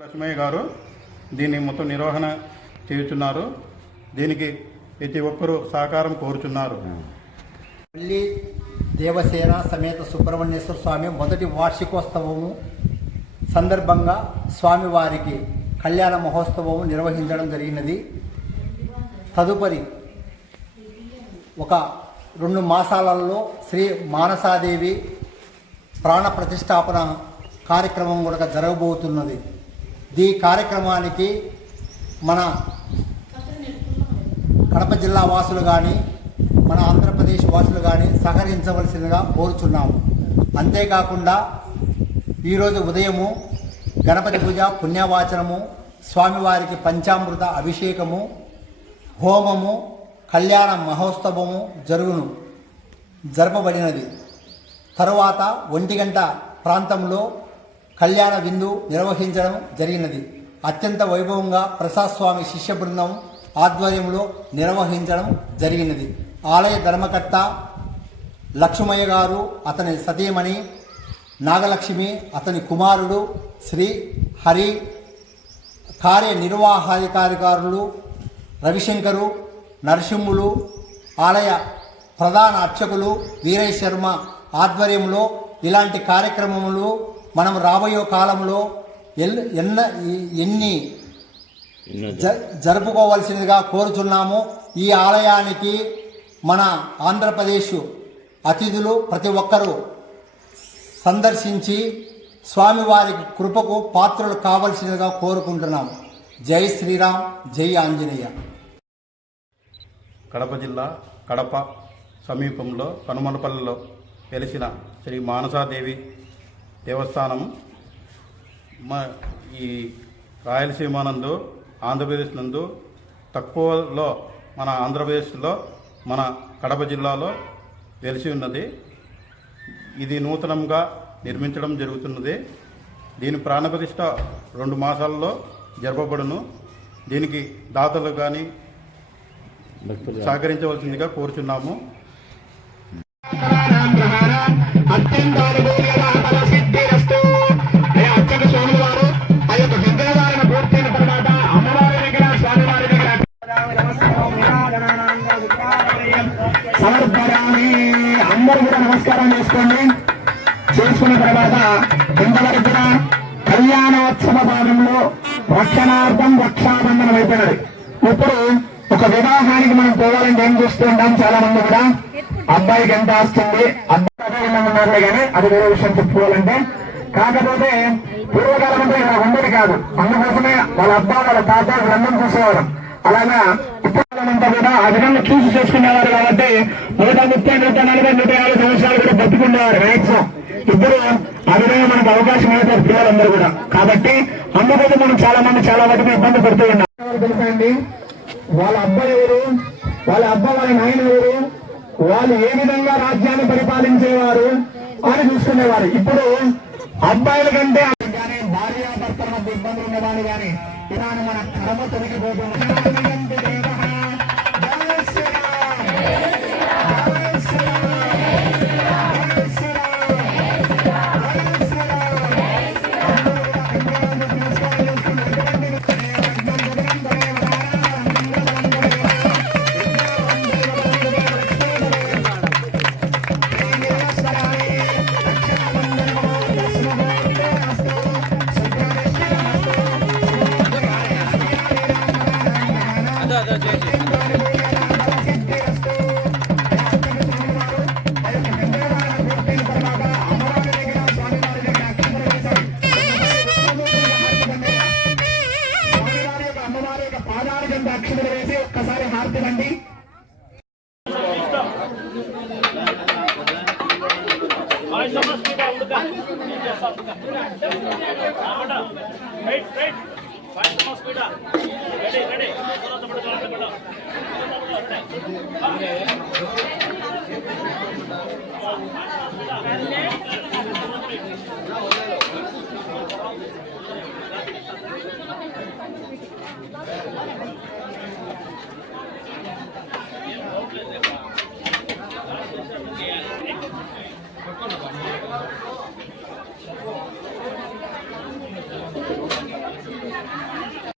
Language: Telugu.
లక్ష్మయ్య గారు దీన్ని మొత్తం నిర్వహణ చేస్తున్నారు. దీనికి ప్రతి ఒక్కరూ సహకారం కోరుచున్నారు. మళ్ళీ దేవసేన సమేత సుబ్రహ్మణ్యేశ్వర స్వామి మొదటి వార్షికోత్సవము సందర్భంగా స్వామివారికి కళ్యాణ మహోత్సవం నిర్వహించడం జరిగినది. తదుపరి ఒక 2 మాసాలలో శ్రీ మానసాదేవి ప్రాణ ప్రతిష్టాపన కార్యక్రమం కూడా జరగబోతున్నది. ఈ కార్యక్రమానికి మన కడప జిల్లా వాసులు కానీ మన ఆంధ్రప్రదేశ్ వాసులు కానీ సహకరించవలసిందిగా కోరుచున్నాము. అంతేకాకుండా ఈరోజు ఉదయము గణపతి పూజ పుణ్యవాచనము, స్వామివారికి పంచామృత అభిషేకము, హోమము, కళ్యాణ మహోత్సవము జరపబడినది. తరువాత 1 గంట ప్రాంతంలో కళ్యాణ విందు నిర్వహించడం జరిగినది. అత్యంత వైభవంగా ప్రసాద్ శిష్య బృందం ఆధ్వర్యంలో నిర్వహించడం జరిగినది. ఆలయ ధర్మకర్త లక్ష్మయ్య గారు, అతని సతీమణి నాగలక్ష్మి, అతని కుమారుడు శ్రీ హరి, కార్యనిర్వాహాధికారులు రవిశంకరు, నరసింహులు, ఆలయ ప్రధాన అర్చకులు వీరయ్య శర్మ ఆధ్వర్యంలో ఇలాంటి కార్యక్రమములు మనం రాబోయే కాలంలో ఎన్ని జరుపుకోవాల్సిందిగా కోరుచున్నాము. ఈ ఆలయానికి మన ఆంధ్రప్రదేశ్ అతిథులు ప్రతి ఒక్కరూ సందర్శించి స్వామివారి కృపకు పాత్రలు కావాల్సిందిగా కోరుకుంటున్నాము. జై శ్రీరామ్, జై ఆంజనేయ. కడప జిల్లా కడప సమీపంలో కనుమనపల్లిలో వెలిసిన శ్రీ మానసాదేవి దేవస్థానం ఈ రాయలసీమ నందు ఆంధ్రప్రదేశ్ నందు తక్కువలో మన ఆంధ్రప్రదేశ్లో మన కడప జిల్లాలో వెలిసి ఉన్నది. ఇది నూతనంగా నిర్మించడం జరుగుతున్నది. దీని ప్రాణప్రతిష్ఠ 2 మాసాల్లో జరపబడును. దీనికి దాతలు కానీ సహకరించవలసిందిగా కోరుచున్నాము. అందరూ కూడా నమస్కారం చేసుకున్న తర్వాత ఇంతవరకు కూడా కళ్యాణోత్సవ భాగంలో రక్షణార్థం రక్షాబంధనం అయిపోయినది. ఇప్పుడు ఒక వివాహానికి మనం పోవాలంటే ఏం చూస్తూ ఉంటాం, చాలా మంది కూడా అబ్బాయికి ఎంత వస్తుంది, అబ్బాయి ఉన్నారులే కానీ అది వేరే విషయం చెప్పుకోవాలంటే. కాకపోతే పూర్వకాలం అంటే ఇలా ఉండేది కాదు. అందుకోసమే వాళ్ళ అబ్బా వాళ్ళ తాత వీళ్ళందరూ చూసేవారు. అలాగా అంతా కూడా ఆ విధంగా చూసి చేసుకునేవారు. కాబట్టి 130, 140, 150 సంవత్సరాలు కూడా బతుకునేవారు మ్యాక్సిమం. ఇప్పుడు ఆ విధంగా మనకు అవకాశం అయితే పిల్లలందరూ కూడా. కాబట్టి అందుకోసం మనం చాలా మటుకు ఇబ్బంది పడుతూ ఉన్నాం. తెలుసా అండి, వాళ్ళ అబ్బాయి ఎవరు, వాళ్ళ నాయన ఎవరు, వాళ్ళు ఏ విధంగా రాజ్యాన్ని పరిపాలించేవారు అని చూసుకునేవారు. ఇప్పుడు అబ్బాయిల కంటే భార్యాభర్తల మధ్య ఇబ్బందులు ఉన్నవాళ్ళు కానీ ఇలా మన కర్మ తొలగిపోతుంది. ఒక్కసారి హారతివ్వండి.